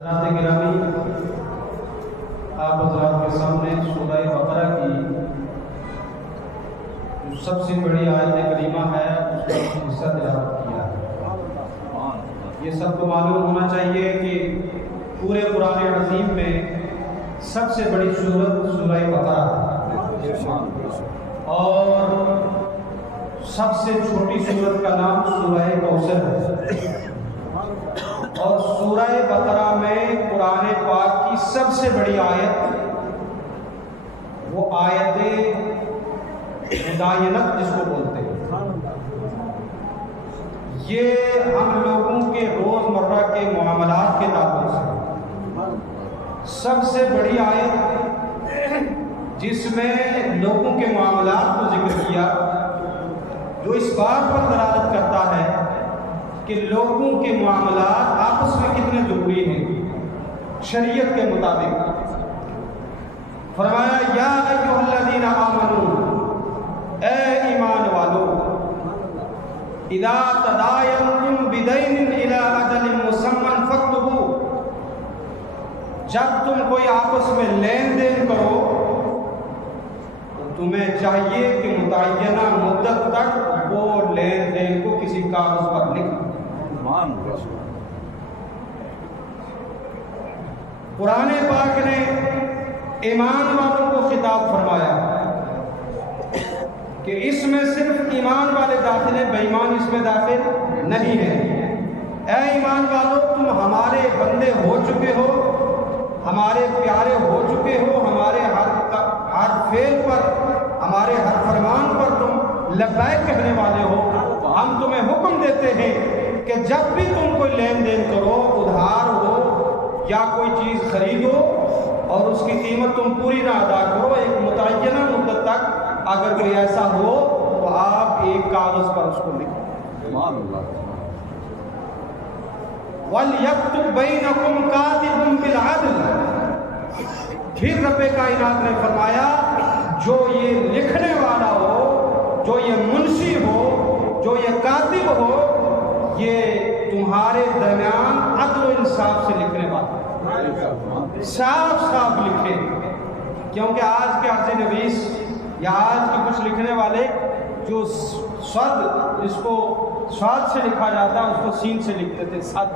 حضرات گرامی، آپ حضرات کے سامنے سورہ بقرہ کی جو سب سے بڑی آیت کریمہ ہے اس کا حصہ تلاوت کیا ہے۔ یہ سب کو معلوم ہونا چاہیے کہ پورے قرآن عظیم میں سب سے بڑی سورت سورہ بقرہ ہے، اور سب سے چھوٹی سورت کا نام سورہ کوثر ہے۔ اور سورہ بقرہ میں قرآن پاک کی سب سے بڑی آیت وہ آیت مداینت جس کو بولتے ہیں، یہ ہم لوگوں کے روز مرہ کے معاملات کے تعلق سے سب سے بڑی آیت جس میں لوگوں کے معاملات کو ذکر کیا، جو اس بات پر دلالت کرتا ہے کہ لوگوں کے معاملات آپس میں کتنے ضروری ہیں شریعت کے مطابق۔ فرمایا یا ایھا الذین آمنوا، اے ایمان والو، اذا تداینتم بدین الی اجل مسمى فاکتبوا، جب تم کوئی آپس میں لین دین کرو تو تمہیں چاہیے کہ متعینہ مدت تک وہ لین دین کو کسی کاغذ پر لکھو۔ قرآن پاک نے ایمان والوں کو خطاب فرمایا کہ اس میں صرف ایمان والے داخل ہیں، بے ایمان اس میں داخل نہیں ہے۔ اے ایمان والو، تم ہمارے بندے ہو چکے ہو، ہمارے پیارے ہو چکے ہو، ہمارے ہر فعل پر، ہمارے ہر فرمان پر تم لبیک کہنے والے ہو۔ ہم تمہیں حکم دیتے ہیں کہ جب بھی تم کوئی لین دین کرو، ادھار ہو یا کوئی چیز خریدو اور اس کی قیمت تم پوری نہ ادا کرو، ایک متعینہ مدت تک اگر کوئی ایسا ہو تو آپ ایک کاغذ پر اس کو لکھو۔ وَلْيَكْتُبْ بَيْنَكُمْ كَاتِبٌ بِالْعَدْلِ، پھر رب کائنات نے فرمایا جو یہ لکھنے والا ہو، جو یہ منشی ہو، جو یہ کاتب ہو، یہ تمہارے درمیان عدل و انصاف سے لکھنے والا، صاف صاف لکھے۔ کیونکہ آج کے عرض نویس یا آج کے کچھ لکھنے والے جو صد، اس کو صاد سے لکھا جاتا ہے اس کو سین سے لکھتے تھے، صد،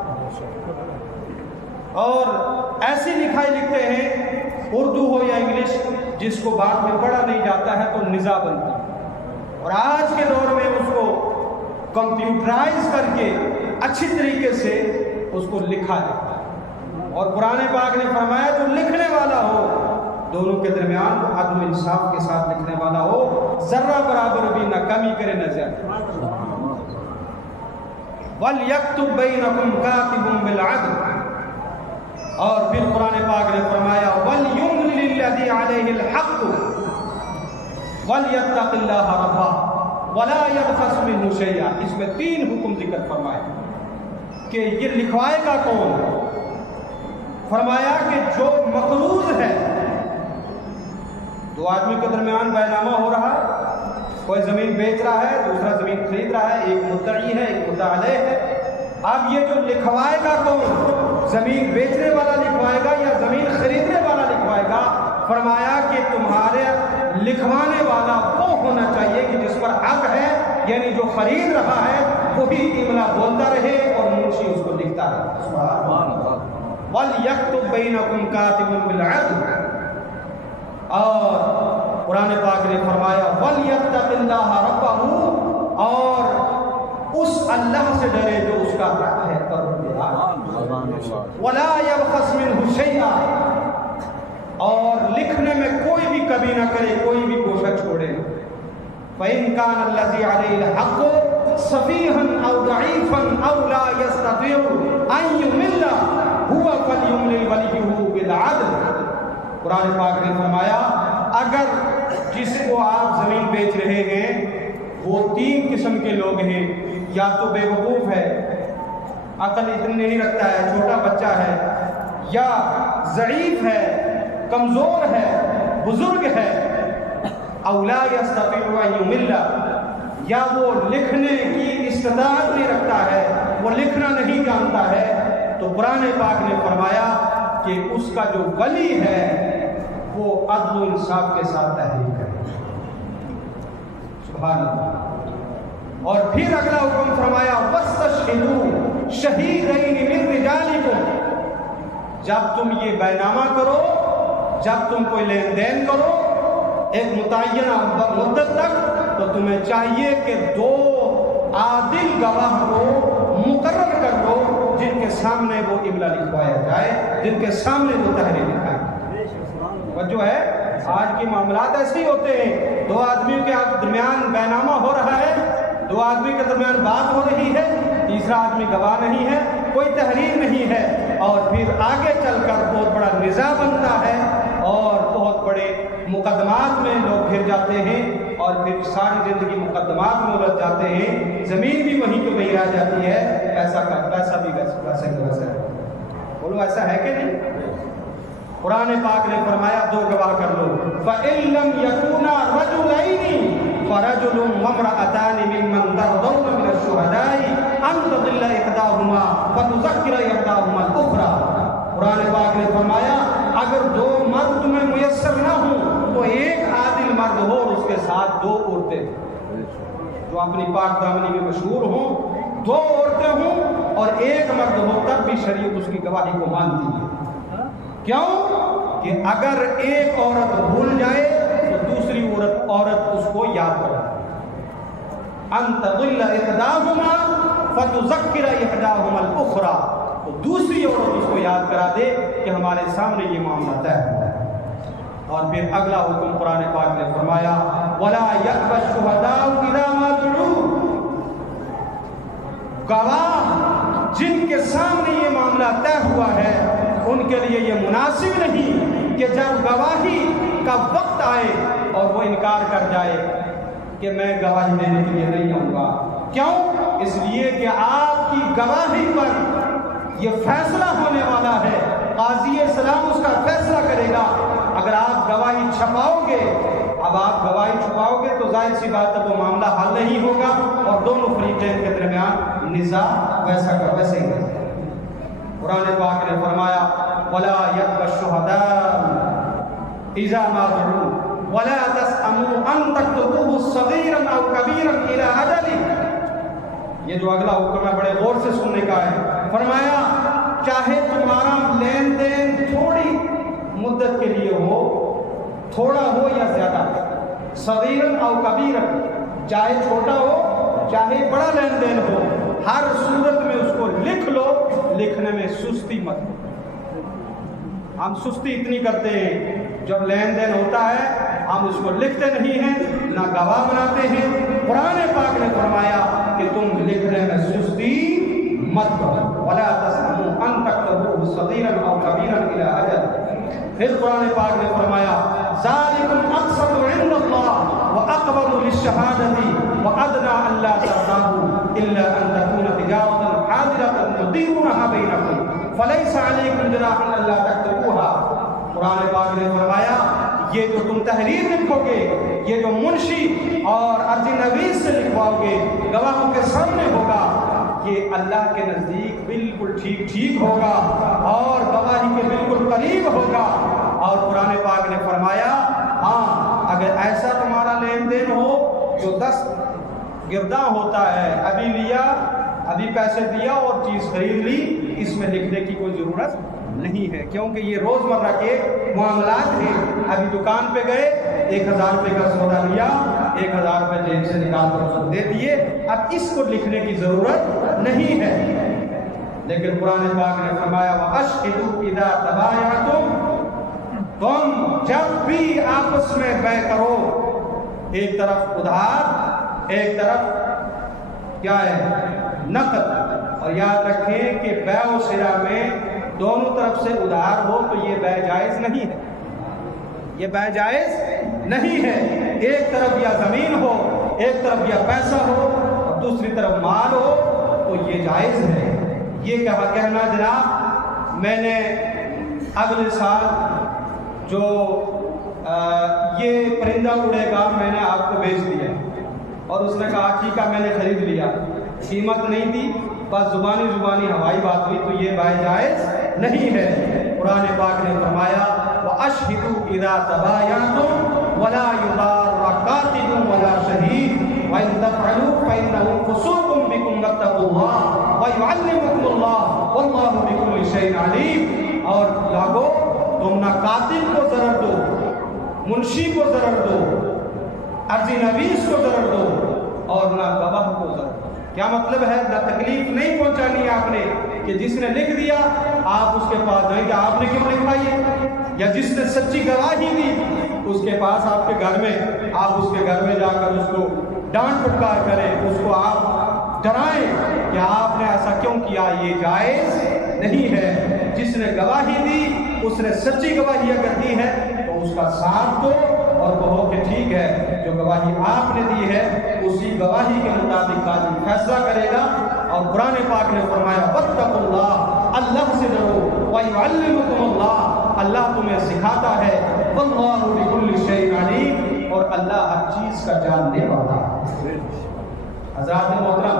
اور ایسی لکھائی لکھتے ہیں اردو ہو یا انگلش جس کو بعد میں پڑھا نہیں جاتا ہے تو نزا بنتی ہے، اور آج کے دور میں اس کو کمپیوٹرائز کر کے اچھی طریقے سے اس کو لکھا جاتا ہے۔ اور قرآن پاک نے فرمایا جو لکھنے والا ہو دونوں کے درمیان عدل و انصاف کے ساتھ لکھنے والا ہو، ذرہ برابر بھی نہ کمی کرے نہ زیادہ۔ وَلْيَكْتُبْ بَيْنَكُمْ كَاتِبٌ بِالْعَدْلِ، اور پھر قرآن پاک نے فرمایا وَلْيُمْلِلِ الَّذِي عَلَيْهِ الْحَقُّ وَلْيَتَّقِ اللَّهَ رَبَّهُ وَلَا يَبْخَسْ مِنْهُ شَيْئًا۔ اس میں تین حکم ذکر فرمائے کہ یہ لکھوائے گا کون؟ فرمایا کہ جو مقروض ہے، دو آدمی کے درمیان بیعنامہ ہو رہا ہے، کوئی زمین بیچ رہا ہے، دوسرا زمین خرید رہا ہے، ایک مدعی ہے ایک مدعا علیہ ہے۔ اب یہ جو لکھوائے گا کون؟ زمین بیچنے والا لکھوائے گا یا زمین خریدنے والا لکھوائے گا؟ فرمایا کہ تمہارے لکھوانے والا وہ ہونا چاہیے کہ جس پر حق ہے، یعنی جو خرید رہا ہے وہی املا بولتا رہے اور منشی اس کو لکھتا رہے۔ وَلْيَكْتُبْ بَيْنَكُمْ كَاتِبٌ بِالْعَدْلِ، اور قرآن پاک نے فرمایا وَلْيَتَّقِ اللَّهَ رَبَّهُ، اور اس اللہ سے ڈرے جو اس کا رب ہے، وَلَا يَبْخَسْ مِنْهُ شَيْئًا، اور لکھنے میں کوئی بھی کمی نہ کرے، کوئی بھی گوشہ چھوڑے نہ۔ فَإِنْ كَانَ الَّذِي عَلَيْهِ الْحَقُّ صَفِيحًا أَوْ ضَعِيفًا أَوْ لَا يَسْتَطِيعُ أَنْ يُمِلَّ هُوَ فَلْيُمْلِلْ وَلِيُّهُ بِالْعَدْلِ۔ قرآن پاک نے فرمایا اگر جس کو آپ زمین بیچ رہے ہیں وہ تین قسم کے لوگ ہیں، یا تو بے وقوف ہے، عقل اتنی نہیں رکھتا ہے، چھوٹا بچہ ہے، یا ضعیف ہے، کمزور ہے، بزرگ ہے، أَوْ لَا يَسْتَطِيعُ أَنْ يُمِلَّ، یا وہ لکھنے کی استطاعت نہیں رکھتا ہے، وہ لکھنا نہیں جانتا ہے، تو قرآن پاک نے فرمایا کہ اس کا جو ولی ہے وہ عدل و انصاف کے ساتھ تحریر کرے. سبحان اللہ. اور پھر اگلا حکم فرمایا وَاسْتَشْهِدُوا شَهِيدَيْنِ مِن رِجَالِكُمْ. جب تم یہ بینامہ کرو، جب تم کوئی لین دین کرو ایک متعینہ مدت تک، تو تمہیں چاہیے کہ 2 عادل گواہ کو مقرر کر دو جن کے سامنے وہ املا لکھوایا جائے، جن کے سامنے وہ تحریر لکھائے. وجہ ہے آج کے معاملات ایسے ہی ہوتے ہیں، 2 آدمیوں کے درمیان بینامہ ہو رہا ہے، 2 آدمی کے درمیان بات ہو رہی ہے، تیسرا آدمی گواہ نہیں ہے، کوئی تحریر نہیں ہے، اور پھر آگے چل کر بہت بڑا نزاع بنتا ہے اور بہت بڑے مقدمات میں لوگ گھر جاتے ہیں، اور پھر ساری زندگی مقدمات میں الجھ جاتے ہیں، زمین بھی وہیں تو وہیں رہ جاتی ہے، پیسہ بھی ویسا ہے. بولو ایسا ہے کہ نہیں؟ قرآن پاک نے فرمایا 2 گواہ کر لو. فَإِن لَّمْ يَكُونَا رَجُلَيْنِ فَرَجُلٌ وَامْرَأَتَانِ مِمَّن تَرْضَوْنَ مِنَ الشُّهَدَاءِ أَن تَضِلَّ إِحْدَاهُمَا فَتُذَكِّرَ إِحْدَاهُمَا الْأُخْرَىٰ. قرآن پاک نے فرمایا اگر 2 مرد تمہیں میسر نہ ہوں تو ایک عادل مرد ہو اور اس کے ساتھ 2 عورتیں جو اپنی پاک دامنی میں مشہور ہوں، 2 عورتیں ہوں اور ایک مرد ہو، تب بھی شریعت اس کی گواہی کو مانتی ہے. کیوں؟ کہ اگر ایک عورت بھول جائے تو دوسری عورت اس کو یاد کرے. ان تضل احداهما فتذکر احداهما الاخرى. تو دوسری عورت اس کو یاد کرا دے کہ ہمارے سامنے یہ معاملہ طے ہے. اور پھر اگلا حکم قرآن پاک نے فرمایا وَلَا يَأْبَ الشُّهَدَاءُ إِذَا مَا دُعُوا. گواہ جن کے سامنے یہ معاملہ طے ہوا ہے ان کے لیے یہ مناسب نہیں کہ جب گواہی کا وقت آئے اور وہ انکار کر جائے کہ میں گواہی دینے کے لیے نہیں آؤں گا. کیوں؟ اس لیے کہ آپ کی گواہی پر یہ فیصلہ ہونے والا ہے، قاضی اسلام اس کا فیصلہ کرے گا. اگر آپ گواہی چھپاؤ گے، اب آپ گواہی چھپاؤ گے تو ظاہر سی بات ہے وہ معاملہ حل نہیں ہوگا اور دونوں فریقین کے درمیان نزاع ویسا کا ویسے ہی رہے. قرآن پاک نے فرمایا وَلَا يَأْبَ الشُّهَدَاءُ إِذَا مَا دُعُوا وَلَا تَسْأَمُوا أَن تَكْتُبُوهُ صَغِيرًا أَوْ كَبِيرًا إِلَىٰ أَجَلِهِ. یہ جو اگلا حکم ہے بڑے غور سے سننے کا ہے. فرمایا چاہے تمہارا لین دین تھوڑی مدت کے لیے ہو، تھوڑا ہو یا زیادہ، صغیراً او کبیراً، چاہے چھوٹا ہو چاہے بڑا لین دین ہو، ہر صورت میں اس کو لکھ لو. لکھنے میں سستی مت کرو. ہم سستی اتنی کرتے ہیں جب لین دین ہوتا ہے ہم اس کو لکھتے نہیں ہیں، نہ گواہ بناتے ہیں. قرآن پاک نے فرمایا کہ تم لکھنے میں سستی مت کرو. وَلَا تَسْأَمُوا أَن تَكْتُبُوهُ صَغِيرًا أَوْ كَبِيرًا إِلَىٰ أَجَلٍ. پھر قرآن پاک نے فرمایا ذَلِكُمْ أَقْسَطُ عِندَ اللَّهِ وَأَقْوَمُ لِلشَّهَادَةِ وَأَدْنَىٰ أَلَّا تَرْتَابُوا إِلَّا أَن تَكُونَ تِجَارَةً حَاضِرَةً تُدِيرُونَهَا بَيْنَكُمْ فَلَيْسَ عَلَيْكُمْ جُنَاحٌ أَلَّا تَكْتُبُوهَا. قرآن پاک نے فرمایا یہ جو تم تحریر لکھو گے، یہ جو منشی اور عرض نویس سے لکھواؤ گے، گواہوں کے سامنے ہوگا، یہ اللہ کے نزدیک بالکل ٹھیک ہوگا اور گواہی کے بالکل قریب ہوگا. اور قرآن پاک نے فرمایا ہاں اگر ایسا تمہارا لین دین ہو جو 10 گرداں ہوتا ہے، ابھی لیا، ابھی پیسے دیا اور چیز خرید لی، اس میں لکھنے کی کوئی ضرورت نہیں ہے کیونکہ یہ روزمرہ کے معاملات ہیں. ابھی دکان پہ گئے 1000 روپے کا سودا لیا، 1000 روپے جیب سے نکال کر اس کو دے دیے، اب اس کو لکھنے کی ضرورت نہیں ہے. لیکن قرآن پاک نے فرمایا وَأَشْهِدُوا إِذَا تَبَايَعْتُمْ. تم جب بھی آپس میں بیع کرو، ایک طرف ادھار ایک طرف کیا ہے نقد. اور یاد رکھیں کہ بیع و شراء میں دونوں طرف سے ادھار ہو تو یہ بیع جائز نہیں ہے، یہ بیع جائز نہیں ہے. ایک طرف یا زمین ہو، ایک طرف یا پیسہ ہو اور دوسری طرف مال ہو تو یہ جائز ہے. یہ کہنا جناب میں نے اگلے سال جو یہ پرندہ اڑے گا میں نے آپ کو بیچ دیا اور اس نے کہا ٹھیک ہے میں نے خرید لیا، قیمت نہیں دی، بس زبانی ہوائی بات ہوئی، تو یہ بیع جائز نہیں ہے. قرآن پاک نے فرمایا وَأَشْهِدُوا إِذَا تَبَايَعْتُمْ وَلَا يُضَارَّ كَاتِبٌ وَلَا شَهِيدٌ وَإِن تَفْعَلُوا فَإِنَّهُ فُسُوقٌ بِكُمْ وَاتَّقُوا اللَّهَ وَيُعَلِّمُكُمُ اللَّهُ وَاللَّهُ بِكُلِّ شَيْءٍ عَلِيمٌ۔ اور لوگو تم نہ قاتل کو ضرر دو، منشی کو ضرر دو، عرضی نویس کو ضرر دو، اور نہ گواہ کو ضرر دو۔ کیا مطلب ہے؟ نہ تکلیف نہیں پہنچانی ہے آپ نے کہ جس نے لکھ دیا آپ اس کے پاس جائیں کہ آپ نے کیوں لکھا یہ، یا جس نے سچی گواہی دی اس کے پاس آپ کے گھر میں آپ اس کے گھر میں جا کر اس کو ڈانٹ پھٹکار کریں، اس کو آپ ڈرائیں کہ آپ نے ایسا کیوں کیا، یہ جائز نہیں ہے۔ جس نے گواہی دی اس نے سچی گواہی اگر دی ہے تو اس کا ساتھ دو اور کہو کہ ٹھیک ہے جو گواہی آپ نے دی ہے اسی گواہی کے مطابق قاضی فیصلہ کرے گا۔ اور قرآن پاک نے فرمایا واتقوا اللہ، اللہ سے ڈرو، وَيُعَلِّمُكُمُ اللَّهُ، اللہ تمہیں سکھاتا ہے، وَاللَّهُ بِكُلِّ شَيْءٍ عَلِيمٌ، اور اللہ ہر چیز کا جاننے والا ہے۔ حضرات محترم،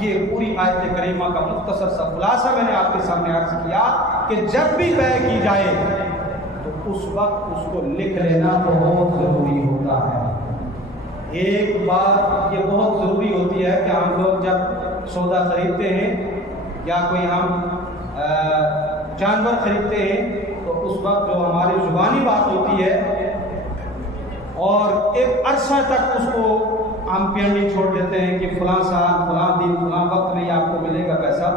یہ پوری آیت کریمہ کا مختصر سا خلاصہ میں نے آپ کے سامنے عرض کیا کہ جب بھی طے کی جائے تو اس وقت اس کو لکھ لینا بہت ضروری ہوتا ہے۔ ایک بات یہ بہت ضروری ہوتی ہے کہ ہم لوگ جب سودا خریدتے ہیں یا کوئی ہم جانور خریدتے ہیں تو اس وقت جو ہماری زبانی بات ہوتی ہے اور ایک عرصہ تک اس کو ہم پینڈنگ چھوڑ دیتے ہیں کہ فلاں سال فلاں دن فلاں وقت میں آپ کو ملے گا پیسہ،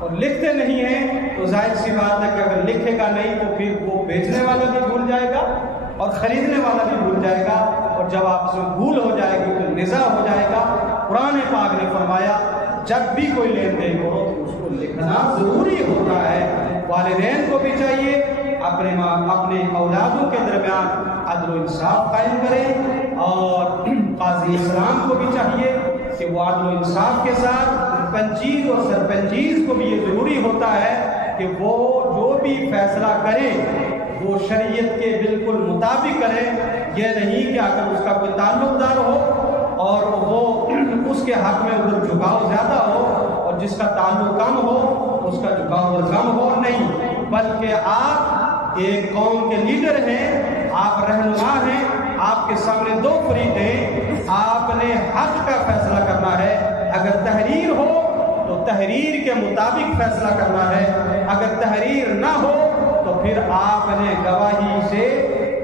اور لکھتے نہیں ہیں تو ظاہر سی بات ہے کہ اگر لکھے گا نہیں تو پھر وہ بیچنے والا بھی بھول جائے گا اور خریدنے والا بھی بھول جائے گا، اور جب آپ سے بھول ہو جائے گی تو نزاع ہو جائے گا۔ قرآن پاک نے فرمایا جب بھی کوئی لین دین کرو تو اس کو لکھنا ضروری ہوتا ہے۔ والدین کو بھی چاہیے اپنے اولادوں کے درمیان عدل و انصاف قائم کریں، اور قاضی اسلام کو بھی چاہیے کہ وہ عدل و انصاف کے ساتھ پنچیز اور سرپنچیز کو بھی یہ ضروری ہوتا ہے کہ وہ جو بھی فیصلہ کرے وہ شریعت کے بالکل مطابق کرے۔ یہ نہیں کہ اگر اس کا کوئی تعلق دار ہو اور وہ اس کے حق میں ادھر جھکاؤ زیادہ ہو اور جس کا تعلق کم ہو اس کا جھکاؤ ادھر کم ہو، نہیں، بلکہ آپ ایک قوم کے لیڈر ہیں، آپ رہنما ہیں، آپ کے سامنے دو فریق ہیں، آپ نے حق کا فیصلہ کرنا ہے۔ اگر تحریر ہو تو تحریر کے مطابق فیصلہ کرنا ہے، اگر تحریر نہ ہو تو پھر آپ نے گواہی سے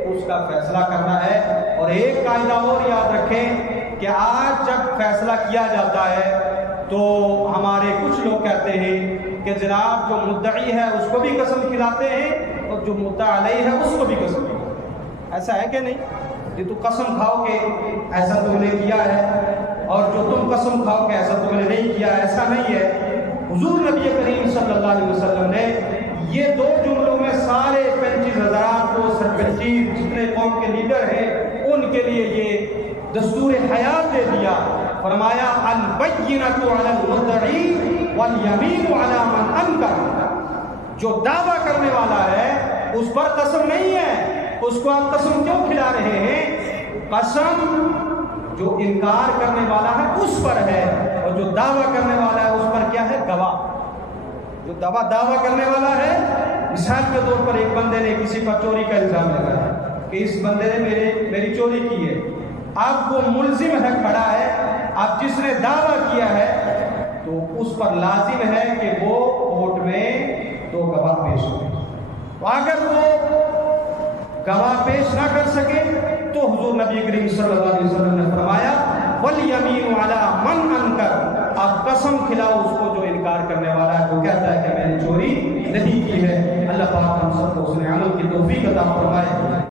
اس کا فیصلہ کرنا ہے۔ اور ایک قاعدہ اور یاد رکھیں کہ آج جب فیصلہ کیا جاتا ہے تو ہمارے کچھ لوگ کہتے ہیں کہ جناب جو مدعی ہے اس کو بھی قسم کھلاتے ہیں اور جو مدعا علیہ ہے اس کو بھی قسم کھلاتے ہیں۔ ایسا ہے کہ نہیں؟ یہ تو قسم کھاؤ کہ ایسا تم نے کیا ہے، اور جو تم قسم کھاؤ کہ ایسا تم نے نہیں کیا، ایسا نہیں ہے۔ حضور نبی کریم صلی اللہ علیہ وسلم نے یہ دو جملوں میں سارے 35 حضرات کو سرپنچیز جتنے قوم کے لیڈر ہیں ان کے لیے یہ دستور حیات دے دیا۔ فرمایا البینۃ علی المدعی والیمین علی من انکر، جو دعویٰ کرنے والا ہے اس پر قسم نہیں ہے، اس کو آپ قسم کیوں کھلا رہے ہیں؟ قسم جو انکار کرنے والا ہے اس پر ہے، اور جو دعویٰ کرنے والا ہے اس پر کیا ہے؟ گواہ۔ جو دعویٰ کرنے والا ہے، مثال کے طور پر ایک بندے نے کسی پر چوری کا الزام لگایا کہ اس بندے نے میری چوری کی ہے، اب وہ ملزم ہے، کھڑا ہے، اب جس نے دعویٰ کیا ہے تو اس پر لازم ہے کہ وہ کورٹ میں دو گواہ پیش کرے۔ تو اگر وہ گواہ پیش نہ کر سکے تو حضور نبی کریم صلی اللہ علیہ وسلم نے فرمایا والیمین علی من انکر، آپ قسم کھلاؤ اس کو جو انکار کرنے والا ہے، وہ کہتا ہے کہ میں نے چوری نہیں کی ہے۔ اللہ پاک ہم سب کو اس نے عمل کی توفیق عطا فرمائے۔